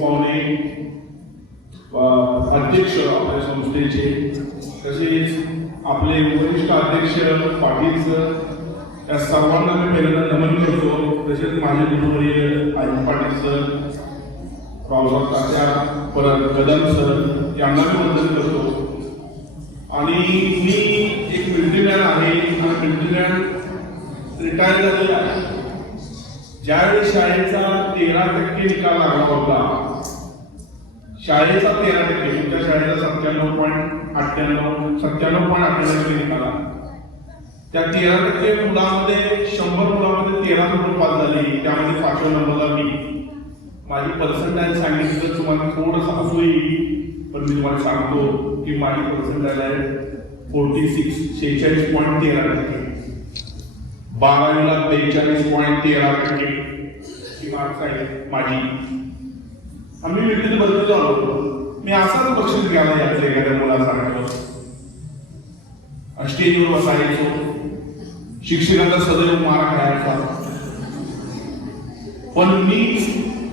पाहुणे अध्यक्ष आपल्या संस्थेचे तसेच आपले वरिष्ठ अध्यक्ष पाटील सर या सर्वांना मी पहिल्यांदा नमन करतो. तसेच माझे गुरुवर्य आई पाटील सर रावसाहेब तात्या परत कदम सर यांना मी मदत करतो. आणि मी एक मिलिटरी आहे. आणि मिलिटरी रिटायर झालेला आहे. ज्यावेळी शाळेचा तेरा टक्के निकाल लागला होता शाळेचा तेरा टक्के तुमच्या शाळेचा सत्त्याण्णव पॉईंट अठ्ठ्याण्णव सत्त्याण्णव पॉईंट अठ्ठ्याण्णव टक्के निघाला त्या तेरा टक्के मुलामध्ये शंभर मुलामध्ये तेरा नंबर पास झाली. त्यामध्ये पाचव्या नंबरला मी. माझी पर्सेंटाईल सांगितलं तुम्हाला थोडंसं असू येईल पण मी तुम्हाला सांगतो की माझी पर्सेंटाईल आहे फोर्टी सिक्स शेहेचाळीस पॉईंट तेरा टक्के. बारावीला बेचाळीस पॉईंट तेरा टक्के. ही मार्क्स आहे माझी. आम्ही विविध बदलू आलो मी असाच बक्षीस घ्यायला यायचं एखाद्या मुलासारखं स्टेजवर बसायचो. शिक्षकांचा सदैव मार खायचा. पण मी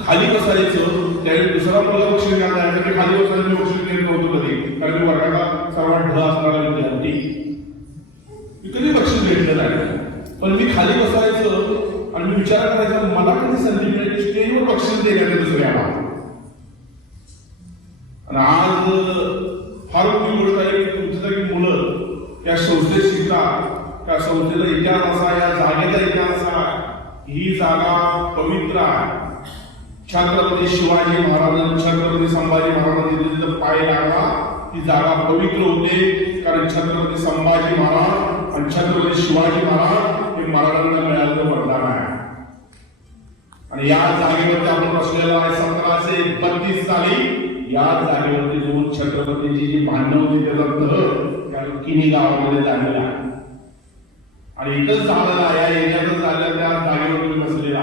खाली बसायचो. त्यावेळी दुसरा मुलगा बक्षीस घ्यायला यायचं की खाली बसायला मी बक्षीस घेत नव्हतो कधी. कारण मी वर्गाला सर्वात ढ असणारा विद्यार्थी. मी कधी बक्षीस घेतलं नाही. पण मी खाली बसायचं. आणि मी विचार करायचा मला कधी संधी मिळेल? स्टेजवर बक्षीस देण्याचं दुसऱ्याला. आणि आज फार मोठी गोष्ट आहे की तुमच्यासारखी मुलं या संस्थेत शिकतात. त्या संस्थेचा इतिहास असा या जागेचा इतिहास असा ही जागा पवित्र आहे. छत्रपती शिवाजी महाराज छत्रपती संभाजी महाराजांनी जिथं पाय लागला ती जागा पवित्र होते. कारण छत्रपती संभाजी महाराज आणि छत्रपती शिवाजी महाराज हे मराठ्यांना मिळालेलं वरदान आहे. आणि या जागेवरती आपण बसलेला आहे. सतराशे बत्तीस साली या जागेवरती दोन छत्रपतीची जी भांडणं होती त्याचा तह त्या किनी गावामध्ये झालेला आहे आणि इथंच झालेला या एरियातच झालेला त्या जागेवरती बसलेला.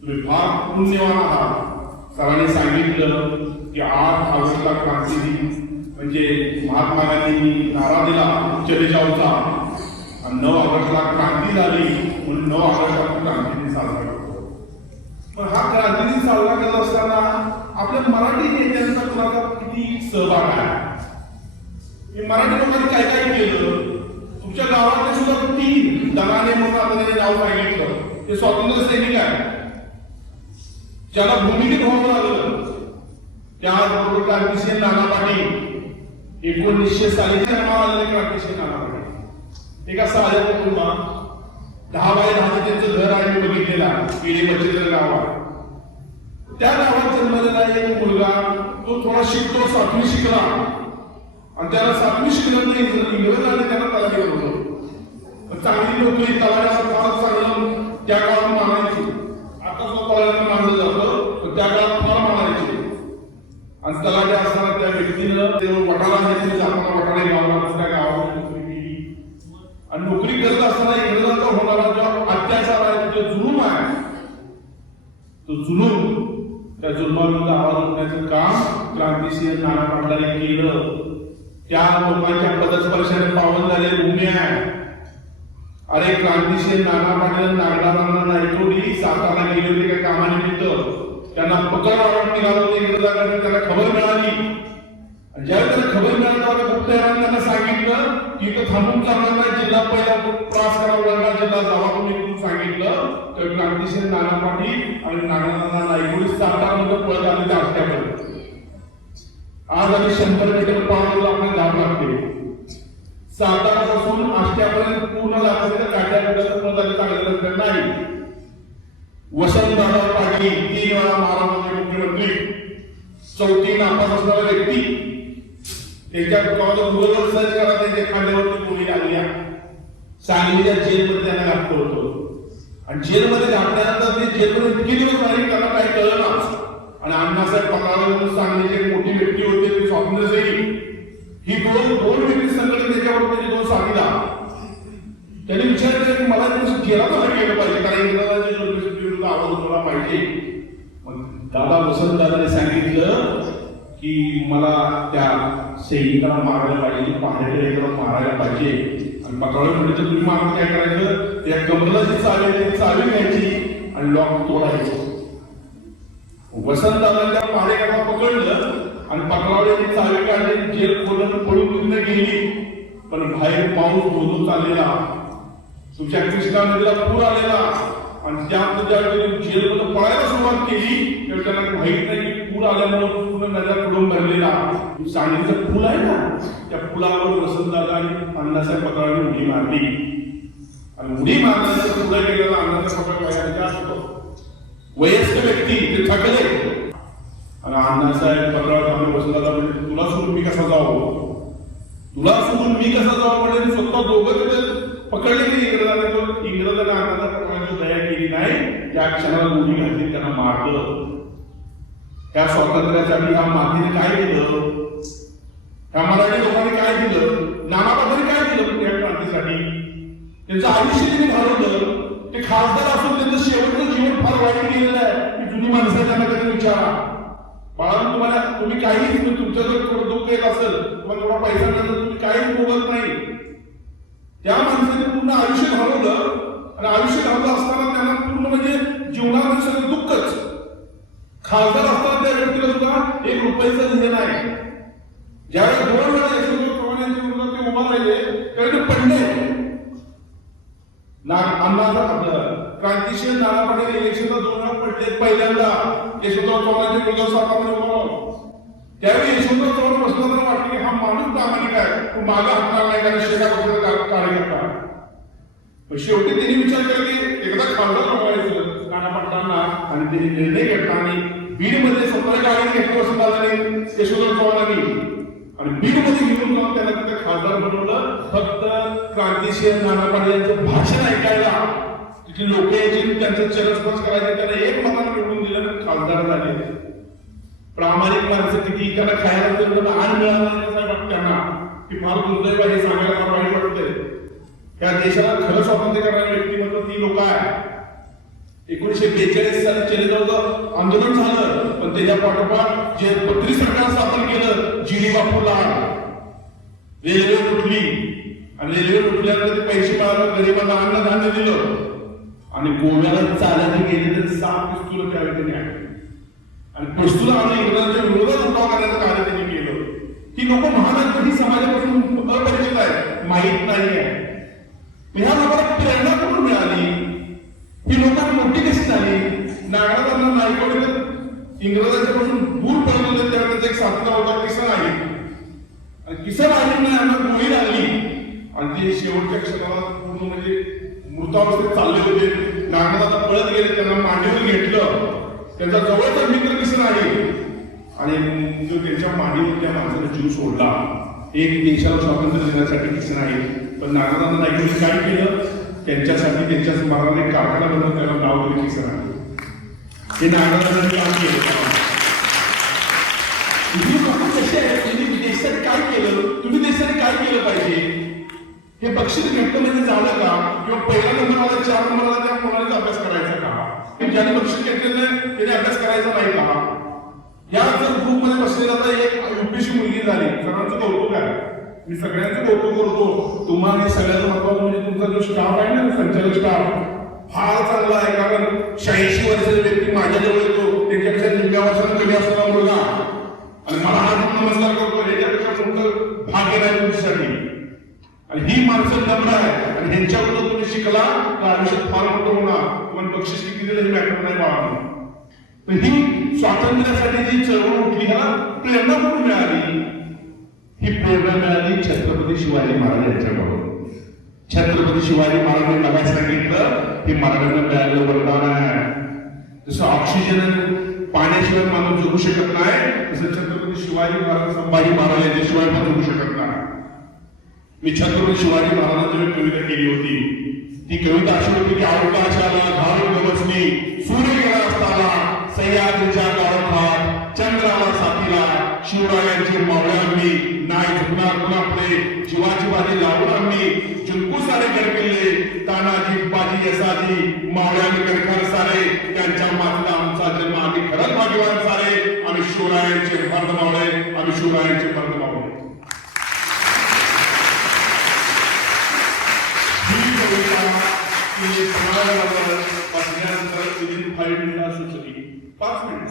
तुम्ही फार पुण्यवान आहात. सरांनी सांगितलं की आठ हाऊसला क्रांती म्हणजे महात्मा गांधींनी नारा दिला चले जाऊचा आणि नऊ ऑगस्टला क्रांती झाली म्हणून नऊ ऑगस्टला क्रांती साजरा पण हा क्रांती साजरा करत असताना आपल्या मराठी नेत्यांचा कुणाचा किती सहभाग आहे? मी मराठी लोकांनी काय काय केलं? तुमच्या गावातले सुद्धा तीन दगाने म्हणून आता त्याने नाव सांगितलं. ते स्वातंत्र्य सैनिक आहे ज्याला भूमिकेत व्हावं लागलं. त्याचबरोबर क्रांतिसिंह नाना पाटील एकोणीसशे सालीच्या जन्माला आलेले क्रांतिसिंह नाना पाटील. एका साध्या कुटुंबात दहा बाय दहा त्यांचं घर आहे बघितलेला केळी बच्चेचं गाव आहे. त्या गावात जन्मलेला एक मुलगा तो थोडा शिकतो सातवी शिकला. आणि त्याला सातवी शिकलं नाही इंग्रजांनी त्याला त्याला दिलं होतं. चांगली नोकरी तलाट्याला फार चांगलं त्या काळात मानायची. आता जो तलाट्याला मानलं जातं तर त्या काळात फार मानायची. आणि तलाट्या असताना त्या व्यक्तीनं ते वटाला घेतली जाताना वटाणे गावाला त्या गावात नोकरी केली. आणि नोकरी करत असताना एक होणारा जो अत्याचार आहे जो जुलूम आहे तो जुलूम त्या जुलमाविरुद्ध आवाज उठण्याचं काम क्रांतिसिंह नाना पाटलाने केलं. त्या लोकांच्या पदस्पर्शाने पावन झाले उमे आहे. अरे क्रांतिसिंह नाना पाटील नागराजांना नायकोडी सातारा गेले होते काही कामानिमित्त. त्यांना पकड वाढत निघालं होते इंग्रजांकडे त्यांना खबर मिळाली. आणि ज्यावेळी त्यांना खबर मिळाली तेव्हा गुप्तहेरांनी त्यांना सांगितलं की इथं थांबून चालणार नाही जिल्हा पहिला त्रास करावा लागला जावा तुम्ही म्हणून सांगितलं तर क्रांतिशील नाना पाटील आणि नागराजांना नायकोडी सातारामध्ये पळत आले त्या रस्त्याकडे आज आम्ही शंभर मीटर पावलं आपल्याला धाव लागते. सातारापासून आष्ट्यापर्यंत पूर्ण लागते काट्यापर्यंत पूर्ण झालं चांगलं रस्ते नाही. वसंतराव पाटील तीन वेळा महाराष्ट्राचे मुख्यमंत्री चौथी नापास असणारा व्यक्ती. त्यांच्या गावात गुगलवर करा त्यांच्या खांद्यावरती कोणी आली आहे. सांगलीच्या जेलमध्ये त्यांना घातलं होतं. आणि जेलमध्ये घातल्यानंतर ते जेलमध्ये इतके दिवस राहिले त्यांना काही कळलं ना आणि अण्णासाहेब पकाळे म्हणून सांगलीचे मोठी व्यक्ती होते ते स्वातंत्र्य सैनिक. ही दोन दोन व्यक्ती संघटन त्याच्यावर त्यांनी दोन सांगितला. त्यांनी विचार केला की मला दिवस जेला कसं गेलं पाहिजे कारण इंग्रजांच्या युनिव्हर्सिटी विरुद्ध आवाज उठवला पाहिजे. मग दादा वसंत दादाने सांगितलं की मला त्या सैनिकाला मारायला पाहिजे पाहण्याच्या मारायला पाहिजे. आणि म्हणजे तर तुम्ही मारून काय करायचं? त्या कमलाची चावी आहे, ती चावी घ्यायची आणि लॉक तोडायचं वसंतदादांच्या पाडेकाला पकडलं आणि पकडावल्याची चावी काढली जेल खोलून पळून तिथं गेली. पण बाहेर पाऊस धोधो चाललेला. तुमच्या कृष्णा नदीला पूर आलेला. आणि त्या ज्यावेळी जेलमध्ये पळायला सुरुवात केली तर त्यांना माहीत नाही आल्यामुळे पूर्ण नद्या पुढून भरलेला म्हणजे सांगलीचं पूल आहे ना त्या पुलावर वसंतदादा आणि अण्णासाहेब पकडाने उडी मारली. आणि उडी मारल्यानंतर पुढे गेलेला अण्णासाहेब पकड वयाचा असतो? वयस्क व्यक्ती ते थकले आणि अण्णासाहेब पत्रावर आम्ही वसंतदादा म्हणजे तुला सोडून मी कसा जावं तुला सोडून मी कसा जावं म्हणजे स्वतः दोघं तिथे पकडले की इंग्रजांना इंग्रजांना अण्णासाहेब पकडायची दया केली नाही. त्या क्षणाला गोळी घातली त्यांना मारलं. त्या स्वातंत्र्यासाठी ह्या मातीने काय केलं? त्या मराठी लोकांनी काय दिलं? नानाबाबांनी काय दिलं या क्रांतीसाठी? त्यांचं आयुष्य त्यांनी घालवलं ते खासदार असून त्यांचं शेवटचं जीवन फार वाईट गेलेलं आहे. की जुनी माणसं त्यांना कधी विचारा. बाळा तुम्हाला तुम्ही काही तुमच्या जर थोडं दुःख येत असेल किंवा थोडा पैसा नसेल तुम्ही काही बोलत नाही. त्या माणसाने पूर्ण आयुष्य घालवलं आणि आयुष्य घालवलं असताना त्यांना पूर्ण म्हणजे जीवनामध्ये सगळं दुःखच. खासदार असताना त्या व्यक्तीला सुद्धा एक रुपयाचं दिलं नाही ज्यावेळेस दोन वेळा यशवंतराव चव्हाणांच्या विरोधात ते उभा राहिले त्यावेळी पडले ना अण्णाचा आपलं क्रांतिशील नाना पाटील इलेक्शनला दोन वेळा पडले पहिल्यांदा. यशवंतराव चव्हाणांच्या विरोधात स्वतः उभा त्यावेळी यशवंतराव चव्हाण बसताना वाटलं की हा माणूस प्रामाणिक आहे. तो मागा हटणार नाही कारण शेता पक्षाचा कार्यकर्ता आहे. शेवटी त्यांनी विचार केला की एकदा खासदार व्हायचं नाना पाटलांना आणि त्यांनी निर्णय घेतला आणि बीडमध्ये स्वतः घेतलं असं वसंतदादांनी यशोधर चव्हाणांनी आणि बीडमध्ये घेऊन जाऊन त्यांना तिथे खासदार बनवलं. फक्त क्रांतिशील नाना पाटील यांचं भाषण ऐकायला तिथे लोक यायची त्यांचं चरस्पर्श करायचे त्यांना एक मतानं निवडून दिलं आणि खासदार झाले. प्रामाणिक माणसं किती त्यांना खायला दिलं आण मिळाला नाही वाटतं त्यांना. की फार दुर्दैव आहे हे सांगायला मला वाईट वाटतंय. त्या देशाला खरं स्वातंत्र्य करणारे व्यक्तिमत्व ती लोक आहे एकोणीशे बेचाळीस साली चलित आंदोलन झालं पण त्याच्या पाठोपाठ जे पत्री सरकार स्थापन केलं जिनी बापूला. रेल्वे लुटली. आणि रेल्वे लुटल्यानंतर ते पैसे मिळालं गरिबांना अन्नधान्य दिलं. आणि गोव्याला चालत गेले तर सात पिस्तुलं त्यावेळी त्यांनी आणली आणि पिस्तुलं आणि इंग्रजांच्या विरोधात उठाव करण्याचं कार्य त्यांनी केलं. ही लोक महाराष्ट्र ही समाजापासून अपरिचित आहे माहीत नाही आहे ह्या लोकांना प्रेरणा कुठून मिळाली? ही लोकांना मोठी कशी झाली नागराजांना नायकवडे इंग्रजांच्या पासून दूर पडलेलं तेव्हा एक साधना होता किसन आहे. आणि किसन आहे यांना गोळी लागली. आणि ते शेवटच्या क्षणाला पूर्ण म्हणजे मृतावस्थेत चालले होते. नागराजांना पळत गेले त्यांना मांडीवर घेतलं. त्यांचा जवळचा मित्र किसन आहे. आणि जो त्यांच्या मांडीवर त्या माणसाने जीव सोडला. एक देशाला स्वातंत्र्य देण्यासाठी किसन आहे. पण नागराजांना नायकवडे काय केलं? त्यांच्यासाठी त्यांच्या स्मरणाने कारखाना बनवून त्याला नाव दिले किसन आहे हे नागरिकांनी काम केलं तुम्ही लोक कसे आहेत तुम्ही देशाने काय केलं तुम्ही देशाने काय केलं पाहिजे? हे बक्षीस घटनेमध्ये म्हणजे झालं का? किंवा पहिला नंबरवाला चार नंबरवाला त्या मुलानेच अभ्यास करायचा का? ज्याने बक्षीस घेतलेलं नाही त्याने अभ्यास करायचा नाही का? या जर ग्रुपमध्ये बसलेला तर एक युपीशी मुलगी झाली. सर्वांचं कौतुक आहे. मी सगळ्यांचं कौतुक करतो. तुम्हाला सगळ्यात महत्वाचं म्हणजे तुमचा जो स्टाफ आहे ना संचालक स्टाफ फार चांगला आहे. कारण शहाऐंशी वर्षाचा व्यक्ती माझ्याजवळ येतो. त्याच्यापेक्षा निम्म्या वर्षानं कमी असणारा मुलगा. आणि मला हा नमस्कार करतो. याच्यापेक्षा तुमचं भाग्य नाही तुमच्यासाठी. आणि ही माणसं नम्र आहे. आणि ह्यांच्याबद्दल तुम्ही शिकला तर आयुष्यात फार मोठं होणार. तुम्हाला बक्षीस किती दिलं हे मॅटर नाही बाळा ही स्वातंत्र्यासाठी जी चळवळ उठली ह्याला प्रेरणा कुठून मिळाली. ही प्रेरणा मिळाली छत्रपती शिवाजी महाराज यांच्याकडून. छत्रपती शिवाजी महाराजांनी काय सांगितलं हे महाराजांना मिळालेलं वरदान आहे. जसं ऑक्सिजन पाण्याशिवाय माणूस जगू शकत नाही तसं छत्रपती शिवाजी महाराज संभाजी महाराज यांच्याशिवाय पण जगू शकत नाही. मी छत्रपती शिवाजी महाराजांची एक कविता केली होती ती कविता अशी होती की अवकाशाला घालून बसली सूर्य गेला असताना सह्याद्रीच्या गावात चंद्राला साथीला शिवरायांची मावळ्यांनी नाही झुकणार म्हणून आपले जीवाची बाजी लावून आम्ही जुंकू सारे गडकिल्ले तानाजी बाजी यसाजी मावळ्याने करखर सारे त्यांच्या मातला आमचा जन्म आम्ही खरंच भाग्यवान सारे आम्ही शिवरायांचे फर्द मावळे आम्ही शिवरायांचे फर्द मावळे. पाच मिनिट.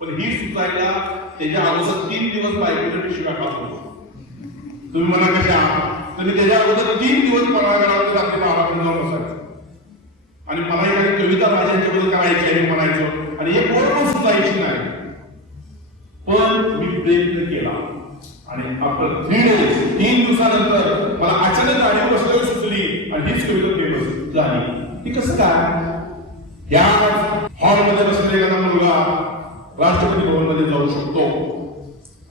पण ही सुचायला त्याच्या अगोदर तीन दिवस बायकोच्या शिव्या खात होतो तुम्ही म्हणा कशा तुम्ही त्याच्या अगोदर तीन दिवस परागडावर रात्री बारा जाऊन असायचं आणि मला एक कविता राजांच्याबद्दल करायची आहे म्हणायचं? आणि हे ओळख सुद्धा सुचायची नाही. पण मी प्रयत्न केला. आणि आपण थ्री डेज तीन दिवसानंतर मला अचानक गाडी बसल्यावर सुचली आणि हीच कविता फेमस झाली. ती कसं काय? या हॉलमध्ये बसलेला एखादा मुलगा राष्ट्रपती भवनमध्ये जाऊ शकतो.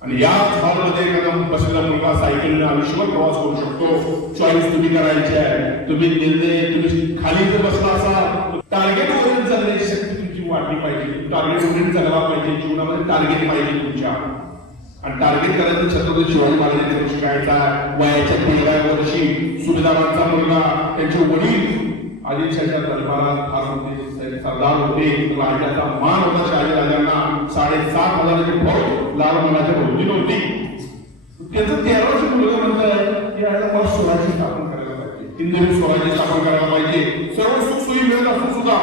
आणि या हॉलमध्ये एखादा बसलेला मुलगा सायकलने आयुष्यभर प्रवास करू शकतो. चॉईस तुम्ही करायची आहे. तुम्ही निर्णय तुम्ही खाली जर बसला असाल टार्गेट ओरिएंट चालण्याची शक्ती तुमची वाढली पाहिजे. टार्गेट ओरिएंट चालला पाहिजे. जीवनामध्ये टार्गेट पाहिजे तुमच्या. आणि टार्गेट करायचं छत्रपती शिवाजी महाराजांचा शिकायचा वयाच्या पहिल्या वर्षी सुभेदारांचा मुलगा त्यांचे वडील आदिलशाच्या दरबारात फार होते सरदार होते. राजाचा मान होता शहाजी राजांना साडेसात हजाराची फौज लाल मनाच्या भोवती नव्हती त्याचं तेरा वर्ष मुलगा म्हणताय की याला मला स्वराज्य स्थापन करायला पाहिजे. हिंदवी स्वराज्य स्थापन करायला पाहिजे. सर्व सुख सोयी मिळत असून सुद्धा.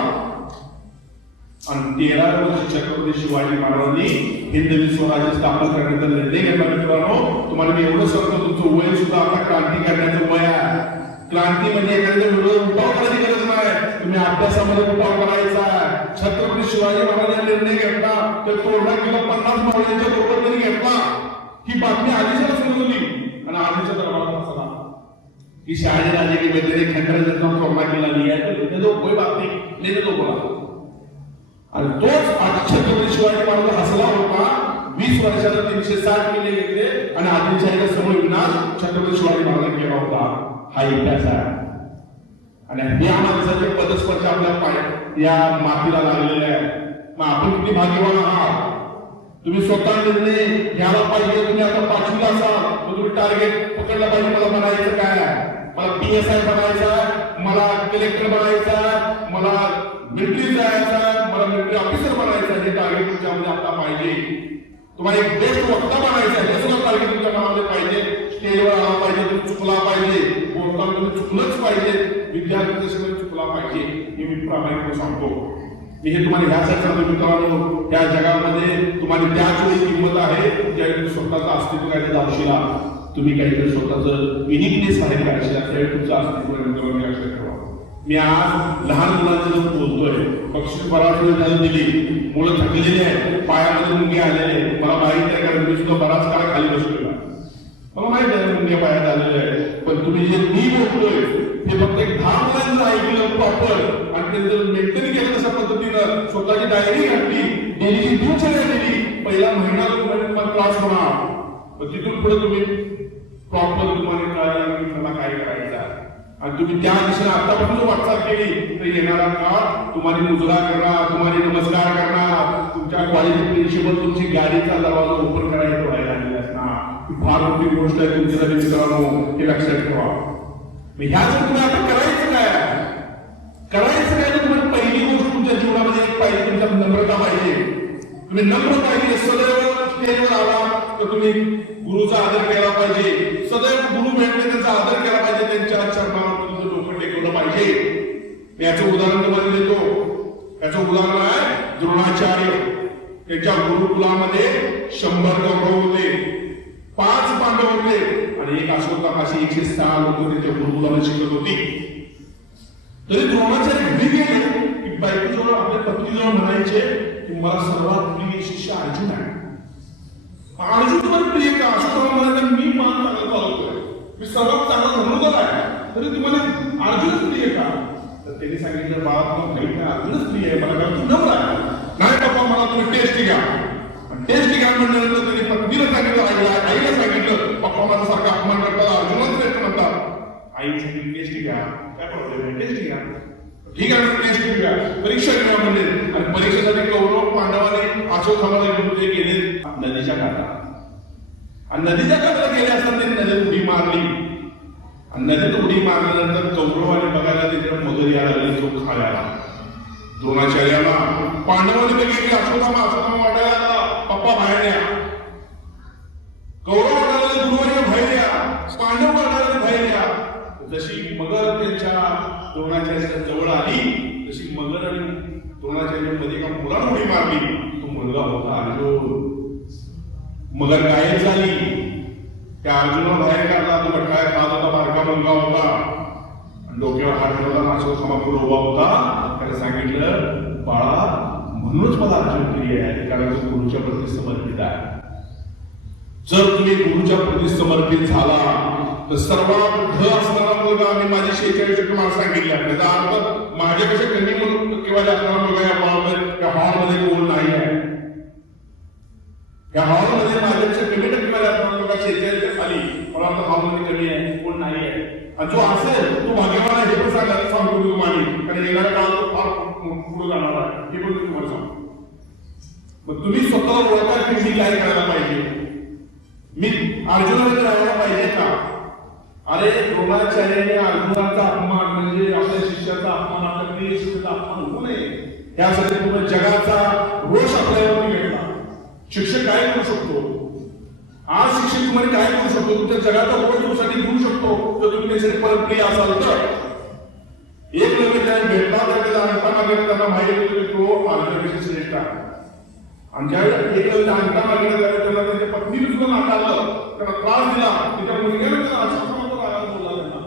आणि तेरा वर्ष छत्रपती शिवाजी महाराजांनी हिंदवी स्वराज्य स्थापन करण्याचा निर्णय घेतला मित्रांनो. तुम्हाला मी एवढं सांगतो तुमचं वय सुद्धा आता क्रांती करण्याचं वय आहे. क्रांती म्हणजे एखाद्या विरोध उठाव करायची गरज नाही. तुम्ही अभ्यासामध्ये उठाव करायचा छत्रपती शिवाजी महाराजांनी निर्णय घेतला. तर तोडला किंवा पन्नास महाराजांच्या बरोबर त्यांनी घेतला. ही बातमी आधीच्या समजली आणि आधीच्या दरबारात असला की शहाजी राजे के बेटे ने खंडर जैसा तोड़ना केला. नाही है तो कोई बात नाही लेने तो बोला आणि तोच छत्रपती शिवाजी महाराज हसला होता. वीस वर्षाला तीनशे साठ किल्ले घेतले. आणि आदिलशाहीचा समोर विनाश छत्रपती शिवाजी महाराजांनी केला होता. हा इतिहास आहे. आणि या माणसाचे पदस्पर्श आपल्या पाय या मातीला लागलेले आहे. मग आपण किती भाग्यवान आहात? तुम्ही स्वतः निर्णय घ्यायला पाहिजे तुम्ही आता पाचवीला असाल. तर तुम्ही टार्गेट पकडलं पाहिजे मला बनायचं काय मला पी एस आय बनायचा मला कलेक्टर बनायचा मला मिलिटरी जायचा मला मिलिटरी ऑफिसर बनायचा हे टार्गेट तुमच्यामध्ये आता पाहिजे. तुम्हाला एक बेस्ट वक्ता बनायचा हे सुद्धा टार्गेट तुमच्या मनामध्ये पाहिजे. केवळ हा पाहिजे तुम्ही चुकला पाहिजे. बोलताना तुम्ही चुकलंच पाहिजे. विद्यार्थी दशेमध्ये चुकला पाहिजे. हे मी प्रामाणिकपणे सांगतो. मी हे तुम्हाला ह्यासाठी सांगतो मित्रांनो या जगामध्ये तुम्हाला त्याच वेळी किंमत आहे ज्यावेळी स्वतःचा स्वतःचं अस्तित्व काहीतरी दावशीला तुम्ही काहीतरी स्वतःचं युनिकनेस आहे काढशीला त्यावेळी तुमचं अस्तित्व मित्रांनो लक्षात ठेवा. मी आज लहान मुलांचं बोलतोय पक्षी बराच वेळ झालं दिली मुलं थकलेली आहेत पायामध्ये मुंगे आलेले मला माहिती आहे कारण मी सुद्धा बराच काळ खाली बसलेला मला माहिती आहे मुंगे पायात आलेले आहे पण तुम्ही जे मी बोलतोय ते फक्त एक दहा मुलांचं ऐकलं प्रॉपर आणि ते जर मेंटेन केलं तशा पद्धतीनं स्वतःची डायरी घातली डेलीची दिनचर्या दिली पहिला महिना तुम्हाला त्रास होणार. पण तिथून पुढे तुम्ही प्रॉपर तुम्हाला कळायला की तुम्हाला काय करायचं आणि तुम्ही त्या दिशेने आतापासून वाटचाल केली तर येणारा काळ तुम्हाला मुजरा करणार तुम्हाला नमस्कार करणार. तुमच्या क्वालिटी प्रिन्सिपल तुमची गाडीचा दरवाजा ओपन करायचा व्हायला लागलेला असणार ही फार मोठी गोष्ट आहे तुमच्यासाठी मित्रांनो हे लक्षात ठेवा. ह्या जर तुम्ही आता करायचं काय? करायचं काय? तर तुम्हाला पहिली गोष्ट तुमच्या जीवनामध्ये एक पाहिजे तुमच्या नम्रता पाहिजे. तुम्ही नम्र पाहिजे सदैव स्टेजवर आला तर तुम्ही गुरुचा आदर केला पाहिजे. सदैव गुरु भेटले त्यांचा आदर केला पाहिजे. त्यांच्या चरणावर तुमचं डोकं टेकवलं पाहिजे. मी याचं उदाहरण तुम्हाला देतो. याचं उदाहरण आहे द्रोणाचार्य. त्यांच्या गुरुकुलामध्ये शंभर गौरव होते. पाच पांडव होते. आणि एक अशोकापाशी एकशे सहा लोक त्याच्या गुरुकुलामध्ये शिकत होती. तरी द्रोणाचार्य घरी गेले की बायकोजवळ आपल्या पत्नीजवळ म्हणायचे की मला सर्वात प्रिय शिष्य अर्जुन आहे. अर्जुन पण प्रिय का? अशोकाला म्हणाले मी मान चांगला चालवतोय. मी सर्वात चांगला धनुर्धर आहे. तरी तुम्हाला अर्जुनच प्रिय का? तर त्यांनी सांगितलं बाळा तू काही अर्जुनच प्रिय आहे. मला काय तू नम्र आहे? नाही बाबा मला तुम्ही टेस्ट घ्या. टेस्ट घ्या म्हणल्यानंतर त्यांनी पत्नीला सांगितलं आईला आईला सांगितलं. पप्पा माझा सारखा अपमान करतात अर्जुनच टेस्ट म्हणतात. आई सांगितलं टेस्ट घ्या. काय प्रॉब्लेम आहे? टेस्ट घ्या. ठीक आहे टेस्ट घ्या. परीक्षा घ्या म्हणजे आणि परीक्षेसाठी कौरव पांडवाने अशोकाला घेऊन ते गेले. नदीच्या काठात आणि नदीच्या काठाला गेले असताना त्यांनी नदीत उडी मारली. आणि नदीत उडी मारल्यानंतर कौरवाने बघायला तिकडे मगर यायला लागली तो खायला. द्रोणाचार्याला. पांडवाने गेले अशोकामा अशोकामा वाटायला पप्पा बाहेर या. कौरव वाटायला गुरुवारी बाहेर या. पांडव वाटायला बाहेर या. जशी मगर त्यांच्या द्रोणाच्या जवळ आली तशी मगर आणि द्रोणाचार्यमध्ये एका मुलाला उडी मारली. तो मुलगा होता अर्जुन. मगर गायब झाली. त्या अर्जुना बाहेर काढला तो काय खात होता बारका मुलगा होता. आणि डोक्यावर हात ठेवला नाशो समापूर उभा होता. त्याला सांगितलं बाळा म्हणूनच मला अर्जुन प्रिय आहे. कारण तो गुरुच्या प्रती समर्पित आहे. जर तुम्ही गुरुच्या प्रती समर्पित झाला तर सर्वात ढ असणारा मुलगा मी माझी शेहेचाळीस टक्के मला सांगितले. त्याचा अर्थ माझ्यापेक्षा कमी म्हणून किंवा असणारा मुलगा या हॉलमध्ये या हॉलमध्ये कोण नाही आहे? या हॉलमध्ये माझ्यापेक्षा कमी टक्के असणारा मुलगा शेहेचाळीसच्या खाली मला आता हॉलमध्ये कमी आहे कोण नाही आहे? आणि जो असेल तो भाग्यवान आहे हे पण सांगायला सांगतो तुम्हाला. कारण येणाऱ्या काळात तो फार पुढे जाणार आहे हे पण मी तुम्हाला सांगतो मग तुम्ही स्वतः ओळखा की मी काय करायला पाहिजे? मी अर्जुनाकडे राहायला पाहिजे का? अरे द्रोणाचार्याने अर्जुनाचा अपमान म्हणजे आपल्या शिष्याचा अपमान आपल्या प्रिय शिष्याचा अपमान होऊ नये. यासाठी पूर्ण जगाचा रोष आपल्यावर घेतला. शिक्षक काय करू शकतो? आज शिक्षक तुम्हाला काय करू शकतो? तुमच्या जगाचा रोष तुमच्यासाठी घेऊ शकतो. तर तुम्ही त्याच्यासाठी परत प्रिय असाल तर. एक नवीन त्याने भेटला तर त्याला अंगठा मागेल त्यांना माहिती होती तो अर्जुनापेक्षा श्रेष्ठ आहे. आमच्या ज्यावेळेस एक वेळेस अंगठा मागेला त्यावेळेस त्याच्या पत्नीने सुद्धा नाकारलं. त्यांना त्रास दिला. त्याच्या मुलग्याने त्याला अशा प्रमाणात रागात बोलला त्यांना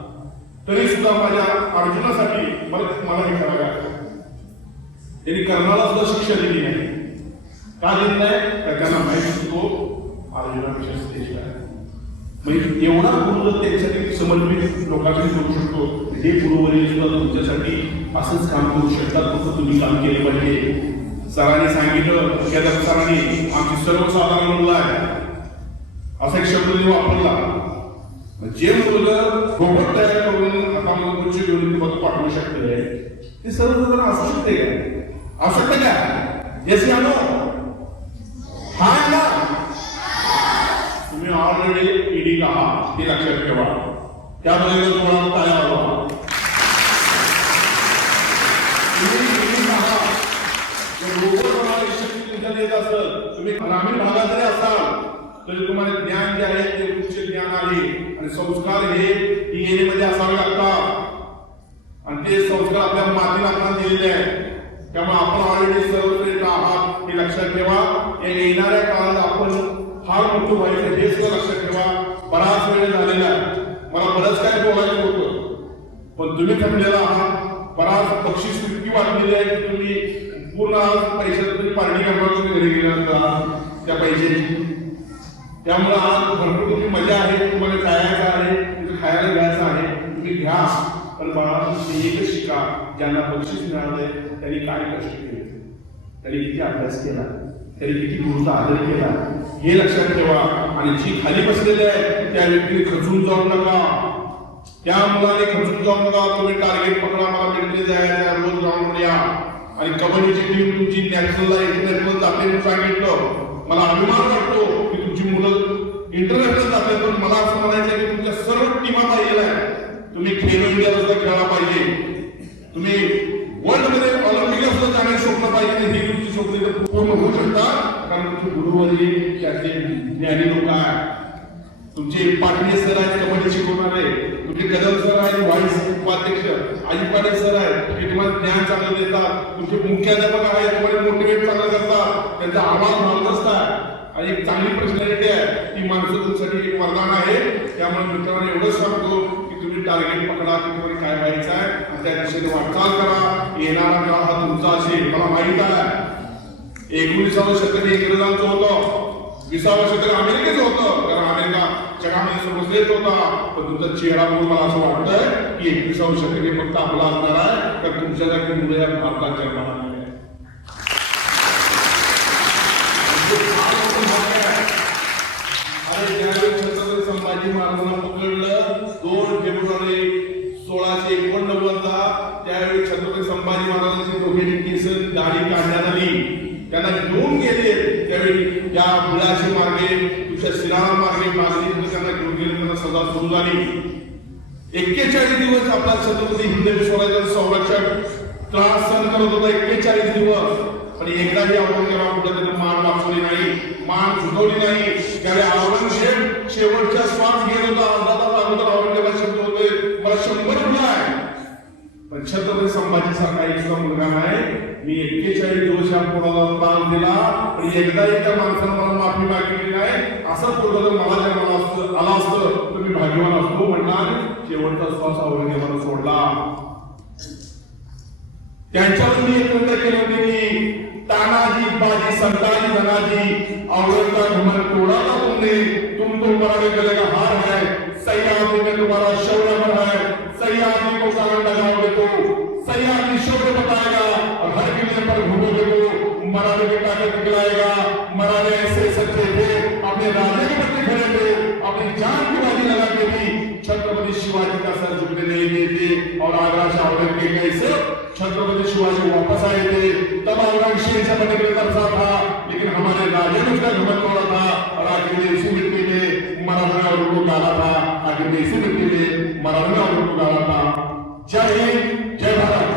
तरी सुद्धा माझ्या अर्जुनासाठी मला मला हे करावं त्यांनी कर्णाला सुद्धा शिक्षा दिली नाही. का देत नाही? तर त्यांना माहिती तो अर्जुनापेक्षा श्रेष्ठ आहे. म्हणजे एवढा गुरु जर त्यांच्यासाठी समर्पित लोकांकडे करू शकतो हे गुरुवरील सुद्धा तुमच्यासाठी असंच काम करू शकतात फक्त तुम्ही काम केले पाहिजे. सरांनी सांगितलं केदार सरांनी आमची सर्वसाधारण मुलं आहे असा एक शब्द मी वापरला. जे मुलं रोबोट तयार करून आता मला खुर्ची घेऊन पाठवू शकते ते सर्व असू शकते का असू शकते का? येस या नो हा ना? तुम्ही ऑलरेडी ईडी आहात हे लक्षात ठेवा. त्यामध्ये तुम्हाला तयार व्हा तुम्ही ED आहात. येत असेल तुम्ही ग्रामीण भागात जरी असाल तरी तुम्हाला ज्ञान जे आहे ते उच्च ज्ञान आहे. आणि संस्कार हे DNA मध्ये असावे लागतात. आणि ते संस्कार आपल्या मातीला आपण दिलेले आहेत. त्यामुळे आपण ऑलरेडी सर्वश्रेष्ठ आहात. हे लक्षात ठेवा. या येणाऱ्या काळात आपण फार मोठं व्हायचं हे सुद्धा लक्षात ठेवा. बराच वेळ झालेला आहे. मला बरंच काय बोलायचं होतं. पण तुम्ही थांबलेला आहात. बराच बक्षीस इतकी वाटलेली आहे की तुम्ही पूर्ण आज पैशात तुम्ही पार्टी करणार घरी घरी होता त्या पैशाची. त्यामुळे आज भरपूर तुमची मजा आहे तुम्हाला जायचं आहे तिथे खायला घ्यायचं आहे तुम्ही घ्या. पण बाळा एकच शिका ज्यांना बक्षीस मिळालंय त्यांनी काय कष्ट केले? त्यांनी किती अभ्यास केला? त्यांनी किती गुरुचा आदर केला? हे लक्षात ठेवा. आणि जी खाली बसलेली आहे त्या व्यक्तीने खचून जाऊ नका. त्या मुलाने खचून जाऊ नका. तुम्ही टार्गेट पकडा मला भेटले जायचं रोज ग्राउंड या. आणि कबड्डीची टीम तुमची नॅशनलला इंटरनॅशनल जाते म्हणून सांगितलं. मला अभिमान वाटतो की तुमची मुलं इंटरनॅशनल जाते पण मला असं म्हणायचं आहे की तुमच्या सर्व टीमा पाहिजे आहे तुम्ही खेलो इंडिया सुद्धा खेळायला पाहिजे. तुम्ही वर्ल्डमध्ये ऑलिम्पिक सुद्धा जाण्याचे स्वप्न पाहिजे ही तुमची स्वप्न पूर्ण होऊ शकतात. कारण तुमचे गुरुवर्य त्यातले ज्ञानी लोक आहे तुमचे पाटणे सर आहेत कबड्डी शिकवणारे तुमचे कदम सर आहेत व्हाईस उपाध्यक्ष आई पाटील सर आहेत. ते तुम्हाला ज्ञान चांगलं देतात. तुमचे मुख्याध्यापक आहेत तुम्हाला मोटिवेट चांगलं करतात. त्यांचा आवाज मानत असतात. आणि एक चांगली पर्सनॅलिटी आहे. ती माणसं तुमच्यासाठी एक वरदान आहे. त्यामुळे मित्रांनो एवढंच सांगतो की तुम्ही टार्गेट पकडा की तुम्हाला काय व्हायचं आहे. आणि त्या दिशेने वाटचाल करा. येणारा काळ हा तुमचा असेल. मला माहीत आहे. एकोणीसावं शतक इंग्रजांचं होतं. विसाव्या शतक अमेरिकेचं होतं. कारण अमेरिका जगामध्ये सर्वश्रेष्ठ होता. पण तुमचा चेहरा बघून मला असं वाटतंय की एकविसावं शतक हे फक्त आपला असणार आहे. तर तुमच्यासारखी मुलं या भारतात जन्माला संभाजी महाराजांना पकडलं दोन फेब्रुवारी सोळाशे एकोणनव्वदला त्यावेळी छत्रपती संभाजी महाराजांची दोघेही केस दाढी काढण्यात आली. त्यांना घेऊन गेले. त्यावेळी या बिळाशी मार्गे तुझ्या शिराळा मार्गे मागणी त्यांना घेऊन गेले त्यांना सदा सुरू झाली. एक्केचाळीस दिवस आपला छत्रपती हिंदवी स्वराज्याचं संरक्षण त्रास सहन करत होता एक्केचाळीस दिवस. आणि एकदाही औरंगजेबा कुठे त्याने मान वाचवली नाही मान झुकवली नाही. त्यावेळी औरंगजेब शेवटचा श्वास घेत होता. छत्रपती संभाजी सारखा एक सुद्धा मुलगा नाही. मी एक्केचाळीस दिवस या पोराला त्रास दिला. पण एकदाही त्या माणसानं मला माफी मागितली नाही. असं पोरग जर मला जर मला असतं आला असतं तर मी भाग्यवान असतो म्हणला शेवटचा श्वास औरंगजेबानं सोडला. त्यांच्यावर मी एकत्र नोंद केली होती की तानाजी बाजी संताजी धनाजी औरंगा घमन तोड़ाला तुमने तुम तो मराने गले का? हार है सयाजी तुम्हाला शौर्य पर है सयाजी शौर्य बताएगा और हर किले पर घूमोगे तो मराने की ताकत दिखलाएगा मराने ऐसे सच्चे थे, अपने राजा के प्रति खड़े थे, अपनी जान की बाजी लगा के भी छत्रपति शिवाजी का सर झुकने नहीं देते और आगरा से औरंगज़ेब कैसे छत्रपति शिवाजी वापस आए थे। तब औरंगज़ेब से बनने के लिए तरसा था, लेकिन हमारे राजा ने उसका घमंड तोड़ा था और आखिर इसी मिट्टी में मराठा और उनको गाला था। आखिर इसी मिट्टी में मराठा और उनको गाला था। जय हिंद। जय भारत